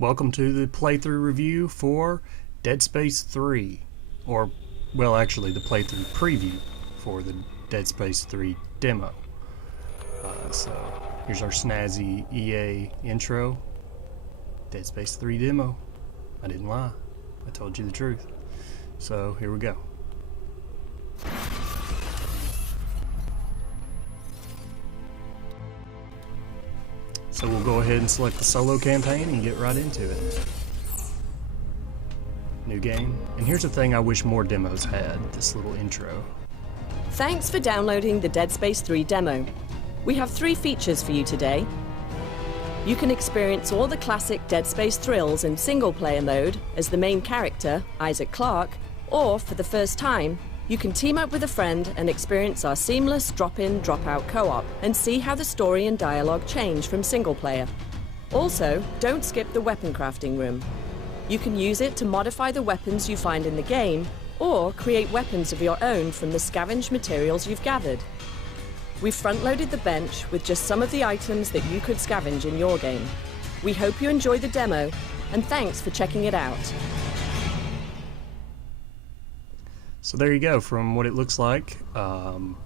Welcome to the playthrough review for Dead Space 3, or, well, actually the playthrough preview for the Dead Space 3 demo. So here's our snazzy EA intro. Dead Space 3 demo. I didn't lie. I told you the truth. So here we go. So we'll go ahead and select the solo campaign and get right into it. New game. And here's the thing I wish more demos had, this little intro. Thanks for downloading the Dead Space 3 demo. We have 3 features for you today. You can experience all the classic Dead Space thrills in single-player mode as the main character, Isaac Clarke, or, for the first time, you can team up with a friend and experience our seamless drop-in, drop-out co-op and see how the story and dialogue change from single-player. Also, don't skip the weapon crafting room. You can use it to modify the weapons you find in the game or create weapons of your own from the scavenged materials you've gathered. We've front-loaded the bench with just some of the items that you could scavenge in your game. We hope you enjoy the demo, and thanks for checking it out. So there you go. From what it looks like,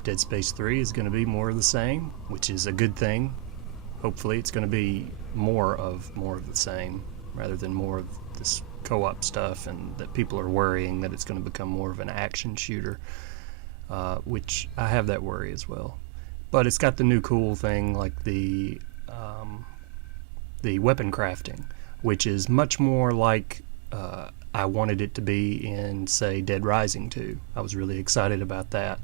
Dead Space 3 is going to be more of the same, which is a good thing. Hopefully it's going to be more of the same, rather than more of this co-op stuff, and that people are worrying that it's going to become more of an action shooter, which I have that worry as well. But it's got the new cool thing like the weapon crafting, which is much more like I wanted it to be in, say, Dead Rising 2. I was really excited about that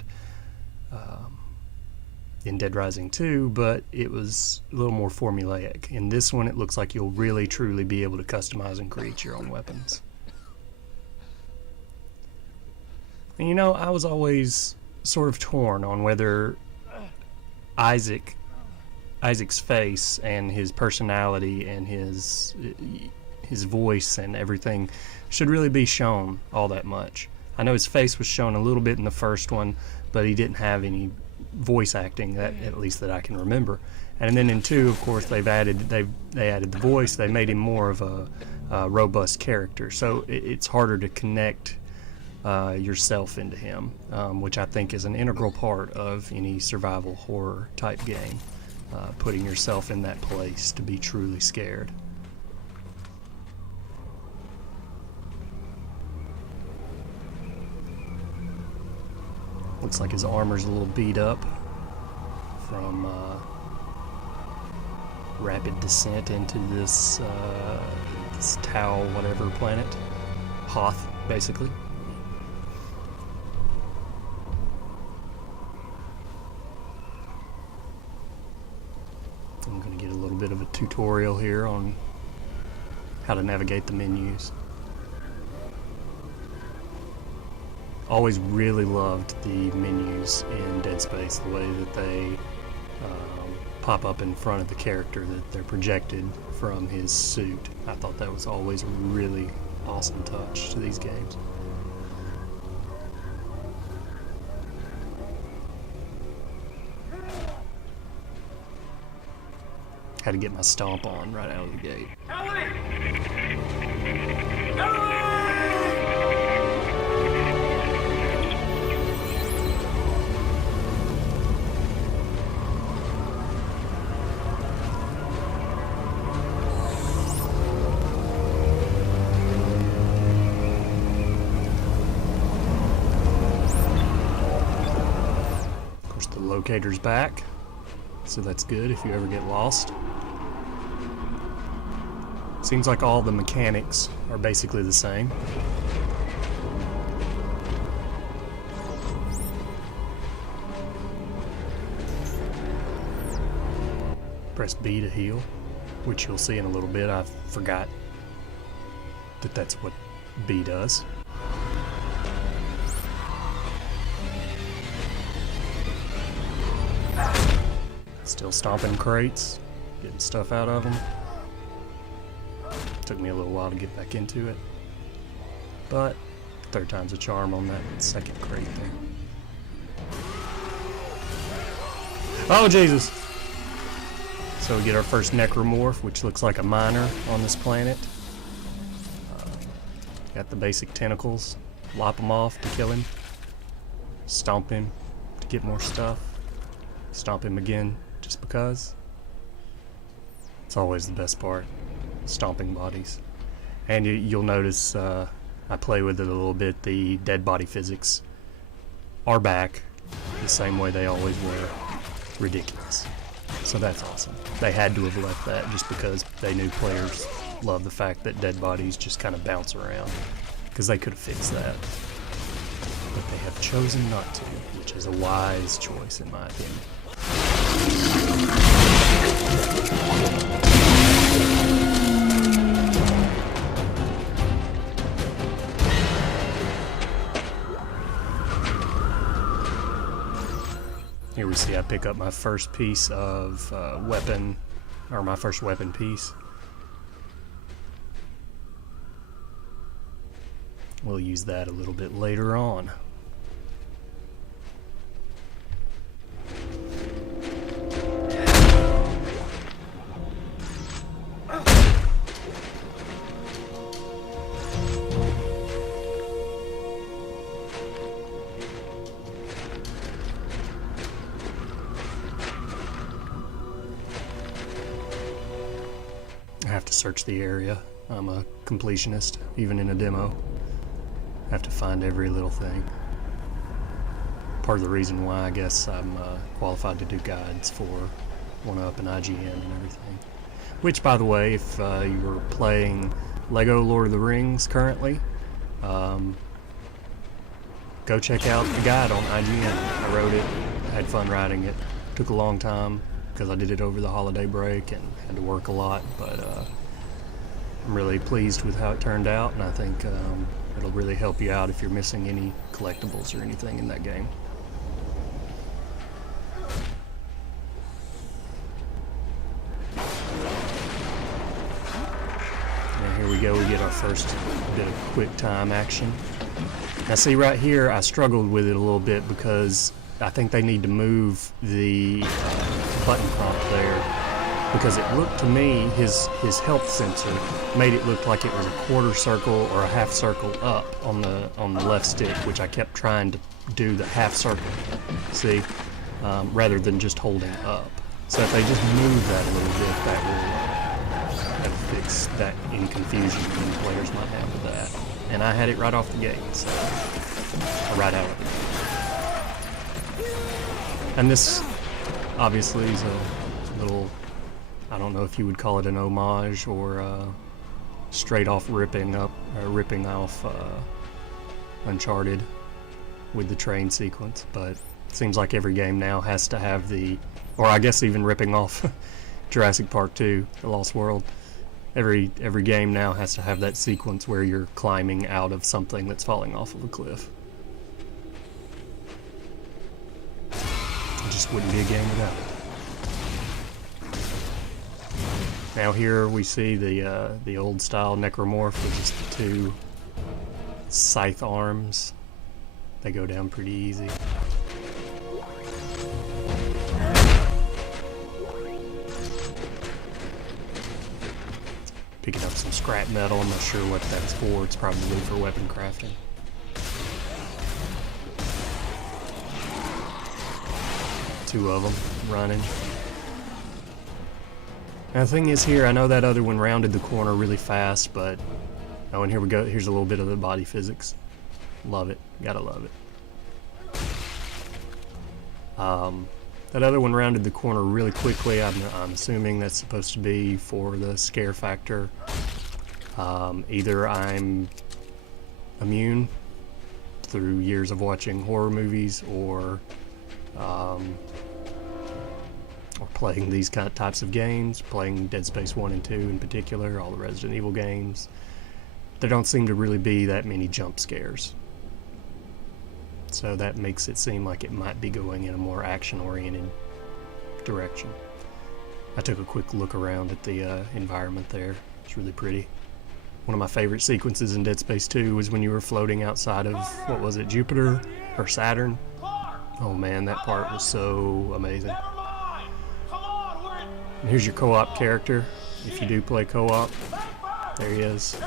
in Dead Rising 2, but it was a little more formulaic. In this one, it looks like you'll really, truly be able to customize and create your own weapons. And you know, I was always sort of torn on whether Isaac's face and his personality and his voice and everything should really be shown all that much. I know his face was shown a little bit in the first one, but he didn't have any voice acting, that at least that I can remember. And then in 2, of course, they added the voice. They made him more of a robust character, so it's harder to connect yourself into him, which I think is an integral part of any survival horror type game, putting yourself in that place to be truly scared. Looks like his armor's a little beat up from rapid descent into this Tau whatever planet. Hoth, basically. I'm going to get a little bit of a tutorial here on how to navigate the menus. Always really loved the menus in Dead Space, the way that they pop up in front of the character, that they're projected from his suit. I thought that was always a really awesome touch to these games. Had to get my stomp on right out of the gate. Locator's back, so that's good if you ever get lost. Seems like all the mechanics are basically the same. Press B to heal, which you'll see in a little bit. I forgot that that's what B does. Still stomping crates, getting stuff out of them. Took me a little while to get back into it, but 3rd time's a charm on that second crate thing. Oh Jesus! So we get our first necromorph, which looks like a miner on this planet. Got the basic tentacles. Lop him off to kill him. Stomp him to get more stuff. Stomp him again just because. It's always the best part. Stomping bodies. And you'll notice I play with it a little bit. The dead body physics are back the same way they always were. Ridiculous. So that's awesome. They had to have left that just because they knew players love the fact that dead bodies just kind of bounce around. Because they could have fixed that. But they have chosen not to, which is a wise choice in my opinion. Here we see I pick up my first piece of weapon, or my first weapon piece. We'll use that a little bit later on. I have to search the area. I'm a completionist, even in a demo. I have to find every little thing. Part of the reason why I guess I'm qualified to do guides for 1UP and IGN and everything. Which, by the way, if you're playing LEGO Lord of the Rings currently, go check out the guide on IGN. I wrote it, had fun writing it. Took a long time because I did it over the holiday break and had to work a lot, but I'm really pleased with how it turned out, and I think it'll really help you out if you're missing any collectibles or anything in that game. And here we go, we get our first bit of quick time action. Now see right here, I struggled with it a little bit because I think they need to move the button prompt there. Because it looked to me, his health sensor made it look like it was a quarter circle or a half circle up on the left stick, which I kept trying to do the half circle, see, rather than just holding up. So if they just move that a little bit, that'll fix that in confusion that players might have with that. And I had it right off the gate, so right out of it. And this obviously is a little, I don't know if you would call it an homage or straight off ripping off Uncharted with the train sequence, but it seems like every game now has to have the, or I guess even ripping off Jurassic Park 2, The Lost World. Every game now has to have that sequence where you're climbing out of something that's falling off of a cliff. It just wouldn't be a game without it. Now here we see the old style necromorph with just the two scythe arms. They go down pretty easy. Picking up some scrap metal, I'm not sure what that's for, it's probably for weapon crafting. Two of them running. Now the thing is here, I know that other one rounded the corner really fast, but oh, and here we go, here's a little bit of the body physics. Love it, gotta love it. That other one rounded the corner really quickly. I'm assuming that's supposed to be for the scare factor. Either I'm immune through years of watching horror movies, or playing these kind of types of games, playing Dead Space 1 and 2 in particular, all the Resident Evil games. There don't seem to really be that many jump scares. So that makes it seem like it might be going in a more action-oriented direction. I took a quick look around at the environment there. It's really pretty. One of my favorite sequences in Dead Space 2 was when you were floating outside of, what was it, Jupiter or Saturn? Oh man, that part was so amazing. And here's your co-op character, if you do play co-op. There he is.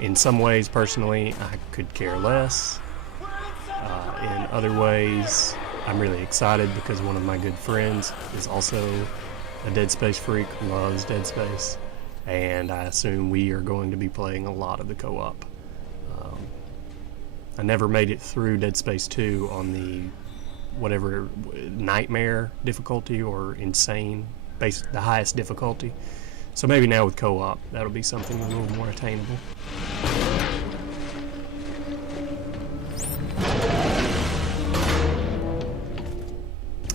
In some ways, personally, I could care less. In other ways, I'm really excited because one of my good friends is also a Dead Space freak, loves Dead Space, and I assume we are going to be playing a lot of the co-op. I never made it through Dead Space 2 on the whatever nightmare difficulty or insane, the highest difficulty. So maybe now with co-op, that'll be something a little more attainable.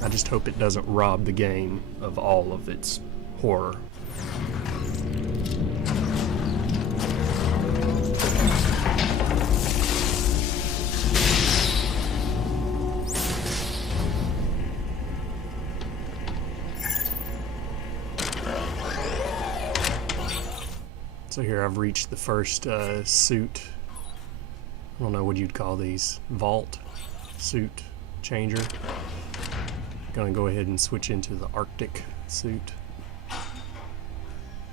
I just hope it doesn't rob the game of all of its horror. So here I've reached the first suit. I don't know what you'd call these. Vault suit changer. Gonna go ahead and switch into the Arctic suit.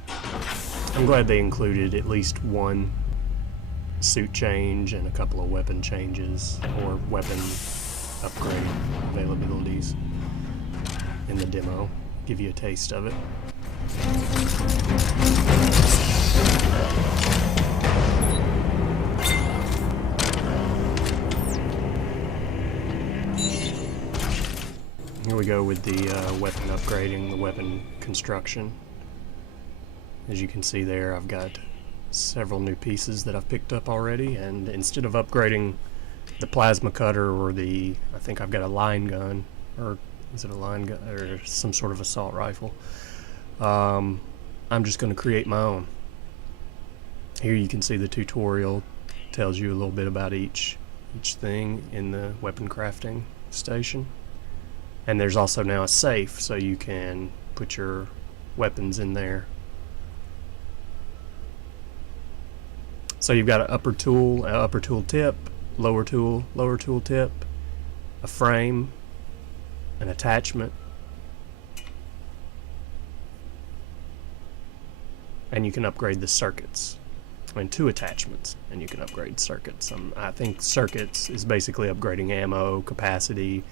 I'm glad they included at least one suit change and a couple of weapon changes or weapon upgrade availabilities in the demo. Give you a taste of it. Here we go with the weapon upgrading, the weapon construction. As you can see there, I've got several new pieces that I've picked up already, and instead of upgrading the plasma cutter or I think I've got a line gun, or is it a line gun, or some sort of assault rifle, I'm just going to create my own. Here you can see the tutorial tells you a little bit about each thing in the weapon crafting station. And there's also now a safe, so you can put your weapons in there. So you've got an upper tool tip, lower tool tip, a frame, an attachment, and you can upgrade the circuits. And 2 attachments, and you can upgrade circuits. I think circuits is basically upgrading ammo, capacity,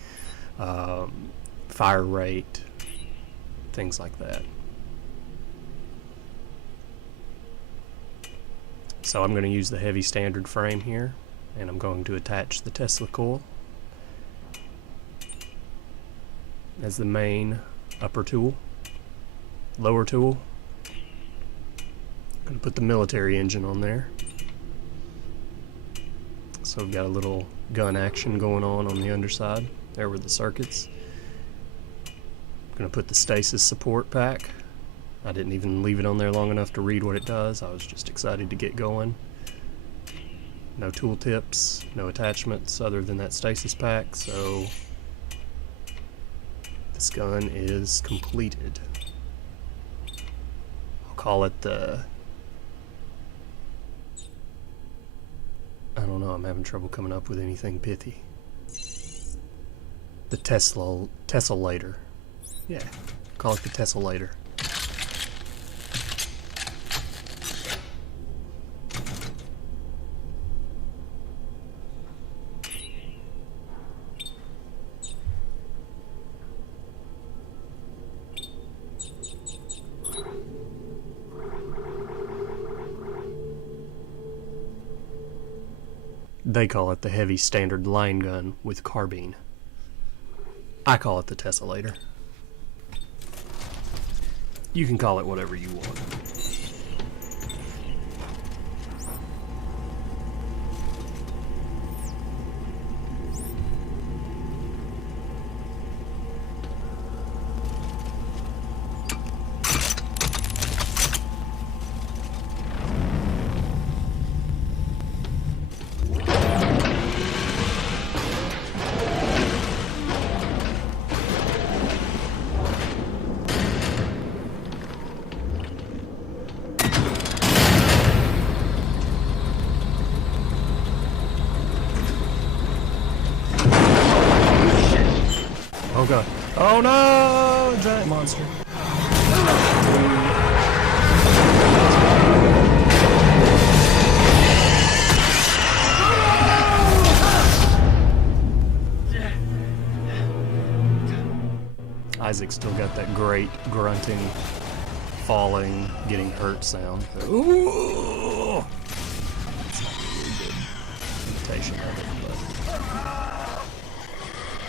fire rate, things like that. So I'm going to use the heavy standard frame here, and I'm going to attach the Tesla coil as the main upper tool. Lower tool, I'm going to put the military engine on there. So we've got a little gun action going on the underside. There were the circuits. I'm going to put the stasis support pack. I didn't even leave it on there long enough to read what it does. I was just excited to get going. No tool tips, no attachments other than that stasis pack, so this gun is completed. I'll call it the... I don't know, I'm having trouble coming up with anything pithy. The Tesla-lator. Yeah, call it the Tesla-lator. They call it the heavy standard line gun with carbine. I call it the Tesla-lator. You can call it whatever you want. Oh god. Oh no! Giant monster. Isaac still got that great grunting, falling, getting hurt sound. Ooh! It's not a really good imitation of it, but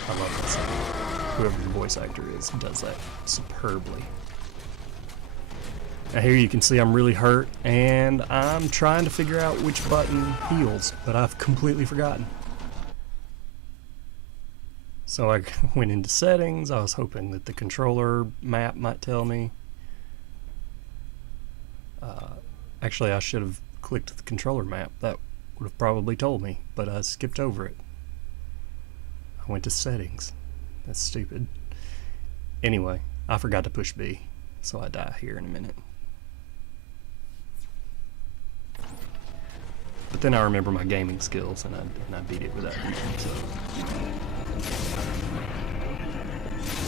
I love that sound. Whoever the voice actor is does that superbly. Now here you can see I'm really hurt, and I'm trying to figure out which button heals, but I've completely forgotten. So I went into settings. I was hoping that the controller map might tell me. Actually, I should have clicked the controller map. That would have probably told me, but I skipped over it. I went to settings. That's stupid. Anyway, I forgot to push B, so I die here in a minute. But then I remember my gaming skills, and I beat it without using them, so.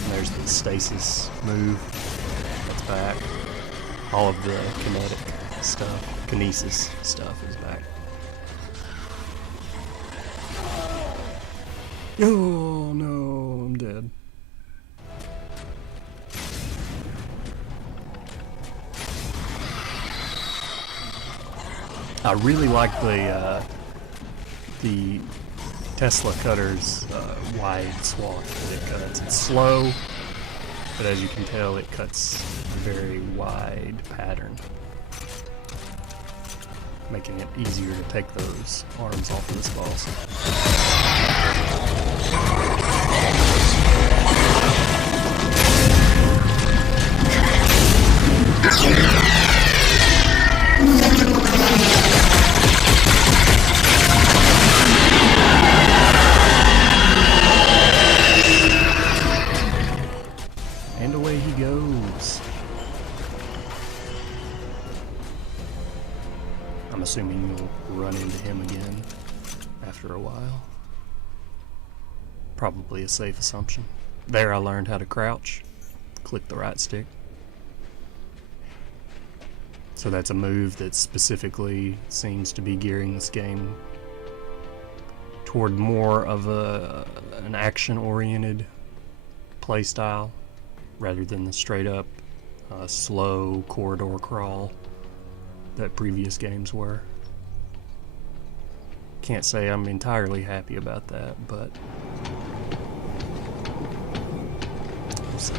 And there's the stasis move. That's back. All of the kinetic stuff, kinesis stuff is back. Oh no, I'm dead. I really like the Tesla cutter's wide swath that it cuts. It's slow, but as you can tell, it cuts a very wide pattern, making it easier to take those arms off of this boss. And away he goes. I'm assuming you'll run into him again after a while. Probably a safe assumption. There I learned how to crouch. Click the right stick. So that's a move that specifically seems to be gearing this game toward more of an action-oriented playstyle rather than the straight-up slow corridor crawl that previous games were. Can't say I'm entirely happy about that, but we'll see.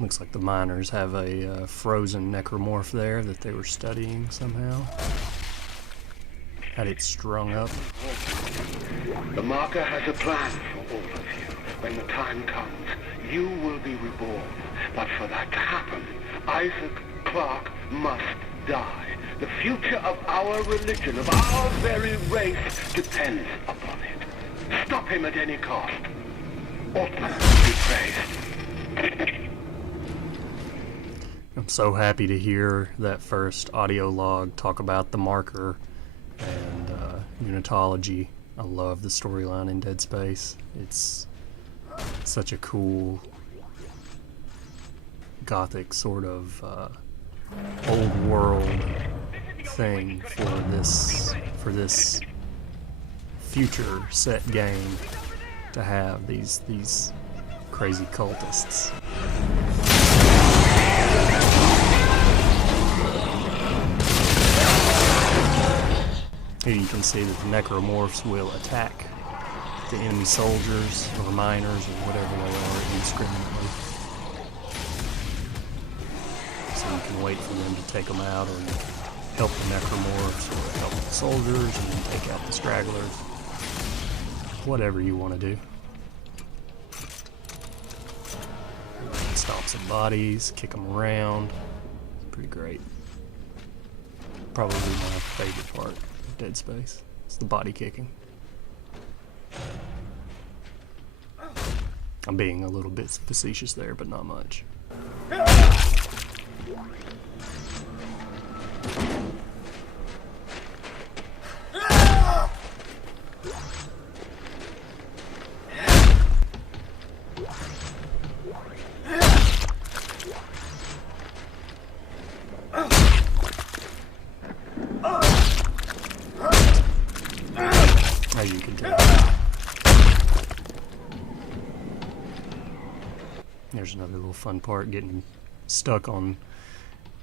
Looks like the miners have a frozen necromorph there that they were studying somehow. Had it strung up. The marker has a plan for all of you. When the time comes, you will be reborn. But for that to happen, Isaac Clarke must die. The future of our religion, of our very race, depends upon it. Stop him at any cost. Ortman be praised. I'm so happy to hear that first audio log talk about the marker and unitology. I love the storyline in Dead Space. It's such a cool gothic sort of old world thing for this future set game to have these crazy cultists. Here you can see that the necromorphs will attack the enemy soldiers or miners or whatever they are indiscriminately. So you can wait for them to take them out, or help the necromorphs, or help the soldiers and then take out the stragglers. Whatever you want to do. Stomp some bodies, kick them around. It's pretty great. Probably my favorite part of Dead Space. It's the body kicking. I'm being a little bit facetious there, but not much. There's another little fun part, getting stuck on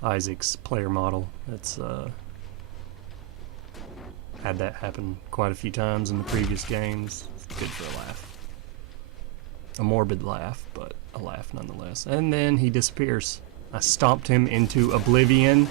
Isaac's player model. That's had that happen quite a few times in the previous games. It's good for a laugh. A morbid laugh, but a laugh nonetheless. And then he disappears. I stomped him into oblivion.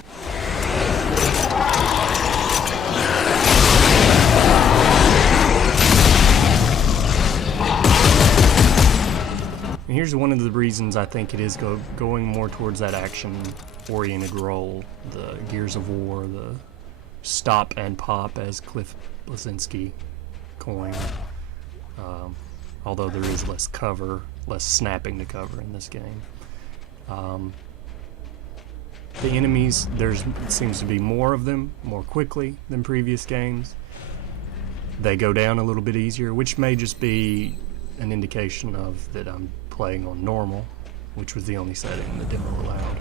And here's one of the reasons I think it is going more towards that action-oriented role. The Gears of War, the stop and pop, as Cliff Bleszinski coined. Although there is less cover, less snapping to cover in this game. The enemies, it seems to be more of them, more quickly than previous games. They go down a little bit easier, which may just be an indication of that I'm playing on normal, which was the only setting the demo allowed.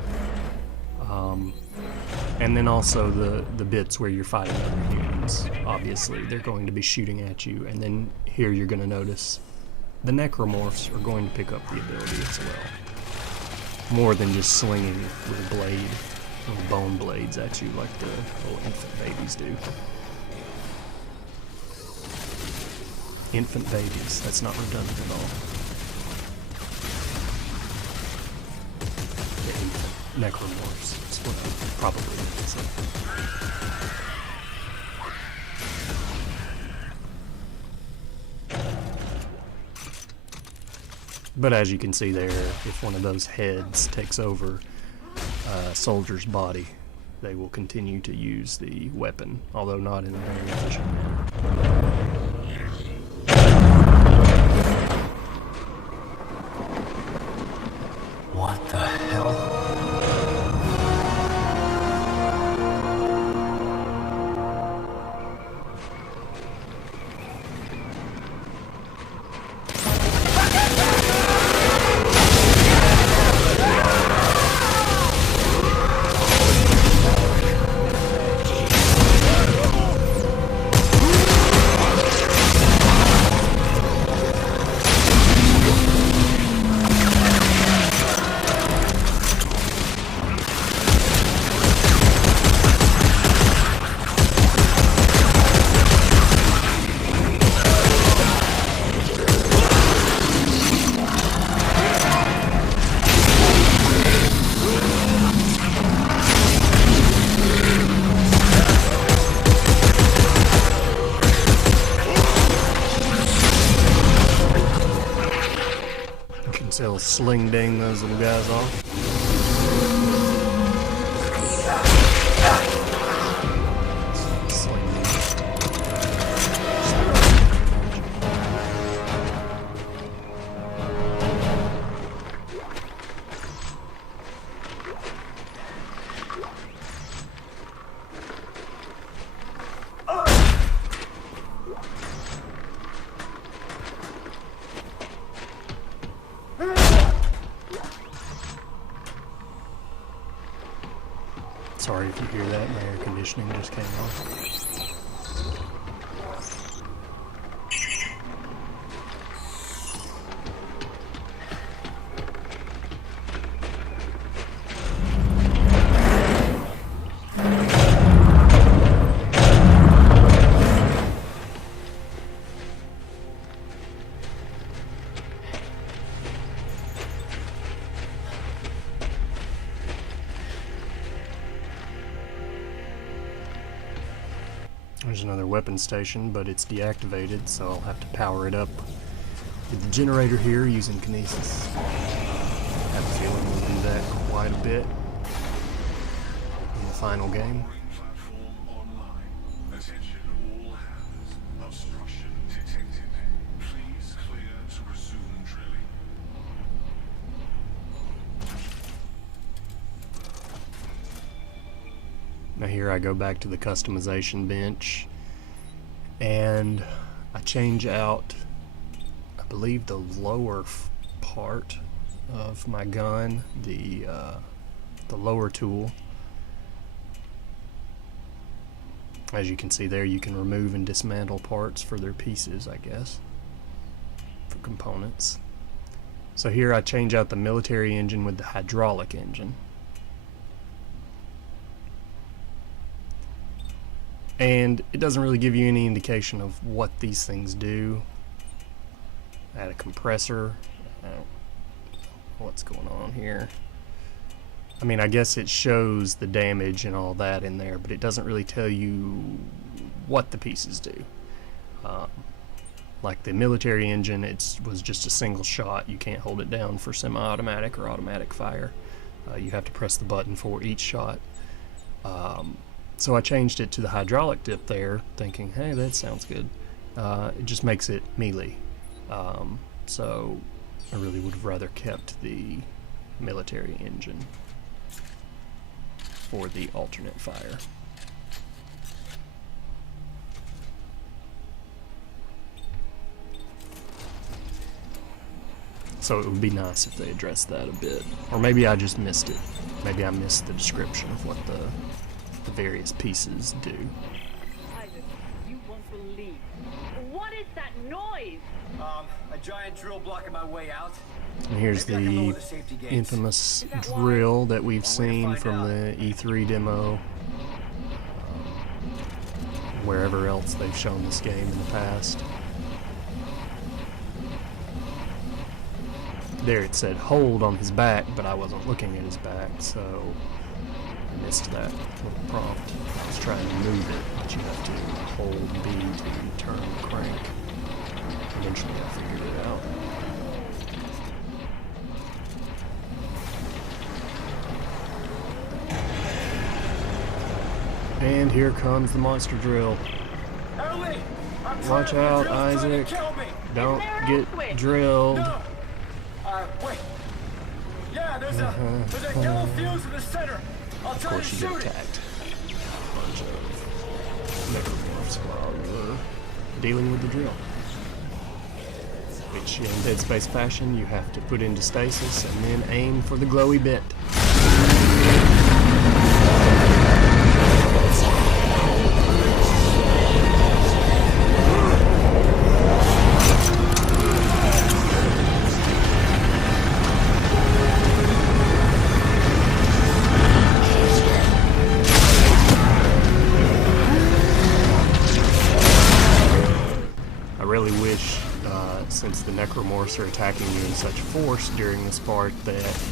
And then also the bits where you're fighting other humans. Obviously, they're going to be shooting at you, and then here you're going to notice the necromorphs are going to pick up the ability as well. More than just slinging with a blade, little bone blades at you like the little infant babies do. Infant babies, that's not redundant at all. The infant necromorphs, that's what I probably meant to say. But as you can see there, if one of those heads takes over a soldier's body, they will continue to use the weapon, although not in a very efficient manner. What the hell? They'll sling ding those little guys off. Sling ding. Sorry if you hear that, my air conditioning just came on. There's another weapon station, but it's deactivated, so I'll have to power it up with the generator here using Kinesis. I have a feeling we'll do that quite a bit in the final game. Now here I go back to the customization bench and I change out, I believe, the lower part of my gun, the lower tool. As you can see there, you can remove and dismantle parts for their pieces, I guess, for components. So here I change out the military engine with the hydraulic engine. And it doesn't really give you any indication of what these things do. Add a compressor. What's going on here? I mean, I guess it shows the damage and all that in there, but it doesn't really tell you what the pieces do. Like the military engine, it was just a single shot. You can't hold it down for semi-automatic or automatic fire. You have to press the button for each shot. So I changed it to the hydraulic dip there, thinking, hey, that sounds good. It just makes it melee. So I really would have rather kept the military engine for the alternate fire. So it would be nice if they addressed that a bit. Or maybe I just missed it. Maybe I missed the description of what the various pieces do. Isaac, you won't believe. What is that noise? A giant drill blocking my way out. And here's Maybe I can lower the the safety gates. infamous drill that we've seen from the E3 demo. Wherever else they've shown this game in the past. There it said hold on his back, but I wasn't looking at his back, so I missed that little prompt. I was trying to move it, but you have to hold B to turn the crank. Eventually I figured it out. And here comes the monster drill. Ellie, I'm Watch trying- out, the drill's trying to Isaac. kill me. Don't there an off switch? get drilled. No. Wait. Yeah, there's a yellow fuse in the center. I'll Of try course to you get shoot it. attacked. A bunch of necromorphs while you're dealing with the drill. Which in Dead Space fashion you have to put into stasis and then aim for the glowy bit. I really wish, since the necromorphs are attacking you in such force during this part, that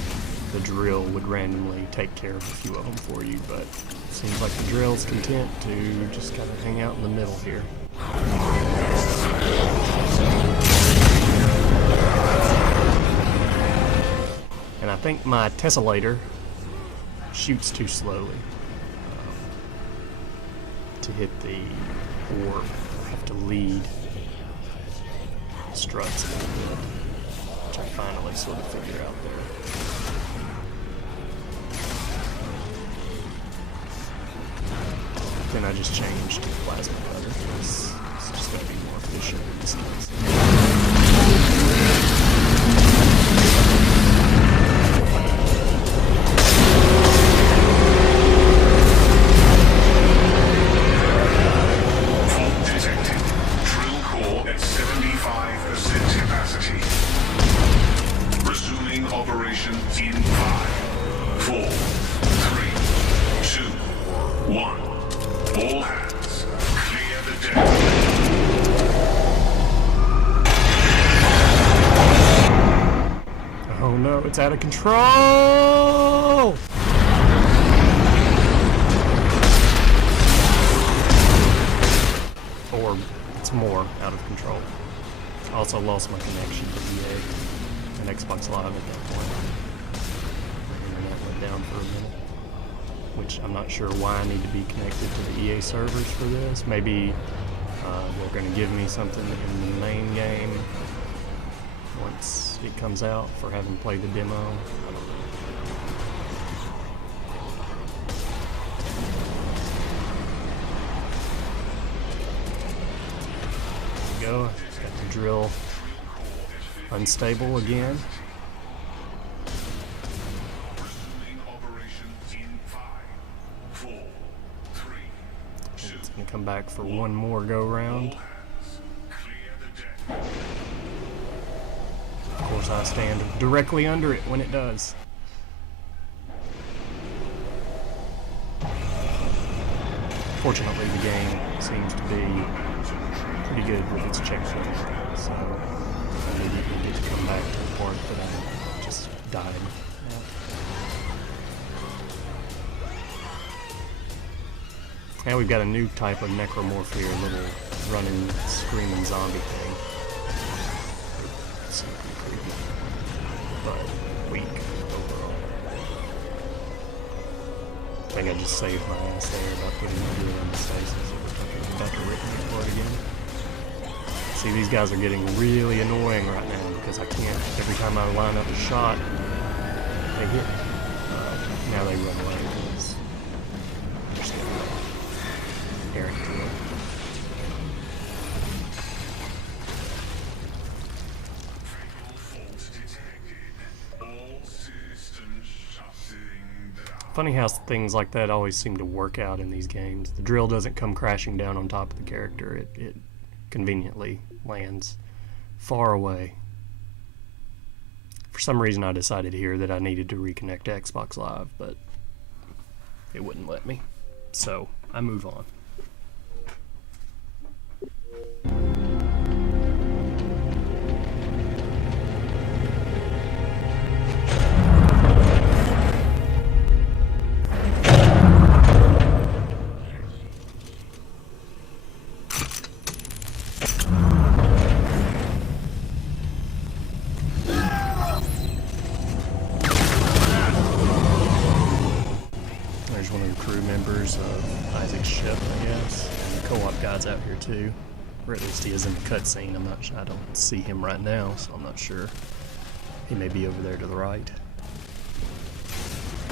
the drill would randomly take care of a few of them for you, but it seems like the drill's content to just kind of hang out in the middle here. And I think my tessellator shoots too slowly to hit the orb. I have to lead struts a little bit, which I finally sort of figured out there. Then I just changed to plasma cutter because it's just going to be more efficient in this case. Fault detected. Drill core at 75% capacity. Resuming operation in 5, 4, 3, 2, 1. All hands, clear the deck. Oh no, it's out of control! Or it's more out of control. I also lost my connection to EA and Xbox Live at that point. The internet went down for a minute. Which I'm not sure why I need to be connected to the EA servers for this. Maybe they're going to give me something in the main game once it comes out for having played the demo. I don't know. There we go. Got the drill unstable again. Resuming operation in 5, 4, 3, 2, It's going to come back for one more go round. Of course, I stand directly under it when it does. Fortunately, the game seems to be pretty good with its checkpoint, so I immediately get to come back to the part that I just died at. Now we've got a new type of necromorph here, a little running, screaming zombie thing. It's pretty creepy, but weak overall. I think I just saved my ass there about putting my gear on the stasis. It looked like I was about to rip me apart again. See, these guys are getting really annoying right now because I can't, every time I line up a shot, they hit. Now they run away because I'm just going to Eric to it. Funny how things like that always seem to work out in these games. The drill doesn't come crashing down on top of the character. It conveniently lands far away. For some reason I decided here that I needed to reconnect to Xbox Live, but it wouldn't let me. So I move on. One of the crew members of Isaac's ship, I guess, and the co-op guy's out here too, or at least he is in the cutscene. I'm not sure. I don't see him right now, so I'm not sure. He may be over there to the right.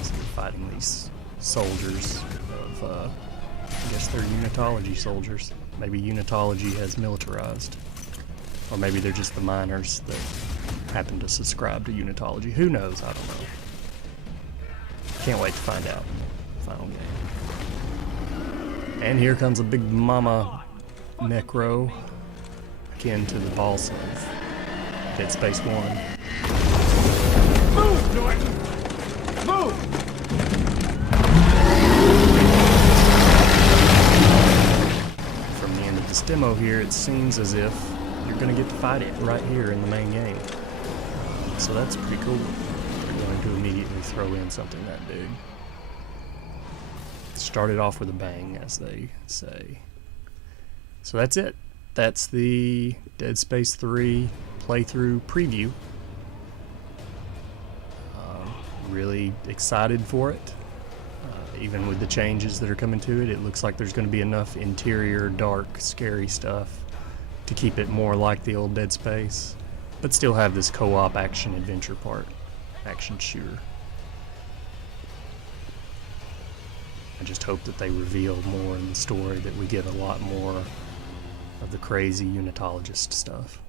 So we're fighting these soldiers of, I guess they're Unitology soldiers. Maybe Unitology has militarized, or maybe they're just the miners that happen to subscribe to Unitology. Who knows? I don't know. Can't wait to find out. Final game. And here comes a big mama necro, akin to the boss of Dead Space 1. Move, Norton! Move! From the end of this demo here, it seems as if you're going to get to fight it right here in the main game. So that's pretty cool. We're going to immediately throw in something that big. Started off with a bang, as they say. So that's it. That's the Dead Space 3 playthrough preview. Really excited for it. Even with the changes that are coming to it, it looks like there's going to be enough interior, dark, scary stuff to keep it more like the old Dead Space, but still have this co-op action-adventure part, action shooter. I just hope that they reveal more in the story, that we get a lot more of the crazy Unitologist stuff.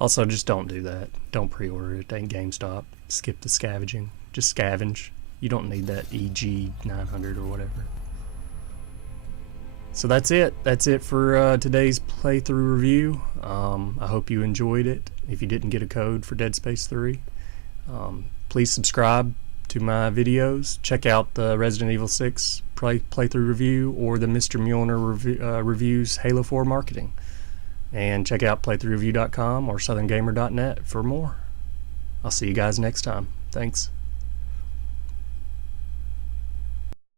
Also, just don't do that. Don't pre-order it. Ain't GameStop. Skip the scavenging. Just scavenge. You don't need that EG 900 or whatever. So that's it. That's it for today's playthrough review. I hope you enjoyed it. If you didn't get a code for Dead Space 3, please subscribe to my videos. Check out the Resident Evil 6 playthrough review or the Mr. Mjolnir reviews Halo 4 marketing. And check out playthroughreview.com or southerngamer.net for more. I'll see you guys next time. Thanks.